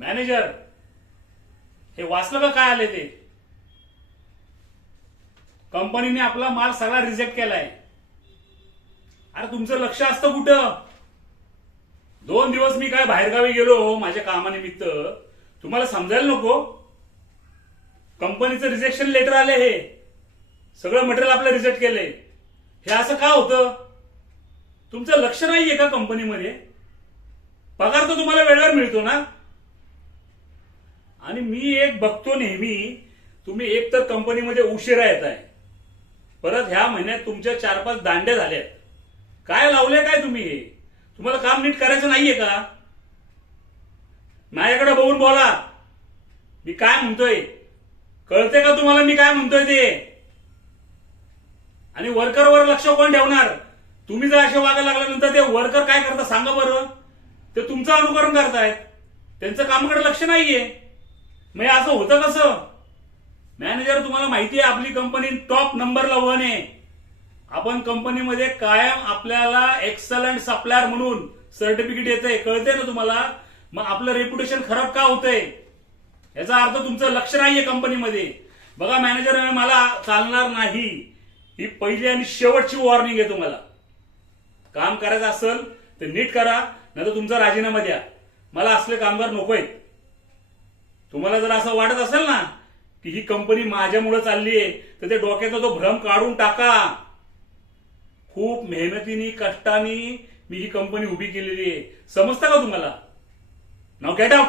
Manager हे वाचलं का काय आले ते? कंपनीने आपला माल सगळा रिजेक्ट केलाय. अरे तुमचं लक्ष असतं कुठं? दोन दिवस मी काय बाहेरगावी गेलो हो, माझ्या कामानिमित्त. तुम्हाला समजायला नको. कंपनीचं रिजेक्शन लेटर आले हे. सगळं मटेरियल आपलं रिजेक्ट केलंय. हे असं का होतं? तुमचं लक्ष नाहीये का कंपनीमध्ये? पगार तर तुम्हाला वेळेवर मिळतो ना? आणि मी एक बघतो नेहमी तुम्ही एक तर कंपनीमध्ये उशिरा येत आहे परत ह्या महिन्यात तुमच्या चार पाच दांड्या झाल्यात. काय लावले काय तुम्ही हे? तुम्हाला काम नीट करायचं नाहीये का? माझ्याकडे बघून बोला. मी काय म्हणतोय? कळते का तुम्हाला मी काय म्हणतोय ते? आणि वर्करवर लक्ष कोण ठेवणार? तुम्ही जर असे वागायला लागल्यानंतर ते वर्कर काय करतात सांगा बरं. ते तुमचं अनुकरण करतायत. त्यांचं कामाकडे लक्ष नाहीये. मग असं होतं कसं? मॅनेजर तुम्हाला माहिती आहे आपली कंपनी टॉप नंबरला वन आहे. आपण कंपनीमध्ये कायम आपल्याला एक्सलंट सप्लायर म्हणून सर्टिफिकेट येते कळते ना तुम्हाला? मग आपलं रेप्युटेशन खराब का होतंय? याचा अर्थ तुमचं लक्ष नाहीये कंपनीमध्ये बघा मॅनेजर मला चालणार नाही. ही पहिली आणि शेवटची वॉर्निंग आहे तुम्हाला. काम करायचं असेल तर नीट करा नाही तर तुमचा राजीनामा द्या. मला असले कामगार नकोय तुम्हाला जर असं वाटत असेल ना की ही कंपनी माझ्यामुळे चालली आहे तर ते डोक्याचा तो भ्रम काढून टाका. खूप मेहनतीने कष्टाने मी ही कंपनी उभी केलेली आहे समजता का तुम्हाला? नाव गेट आउट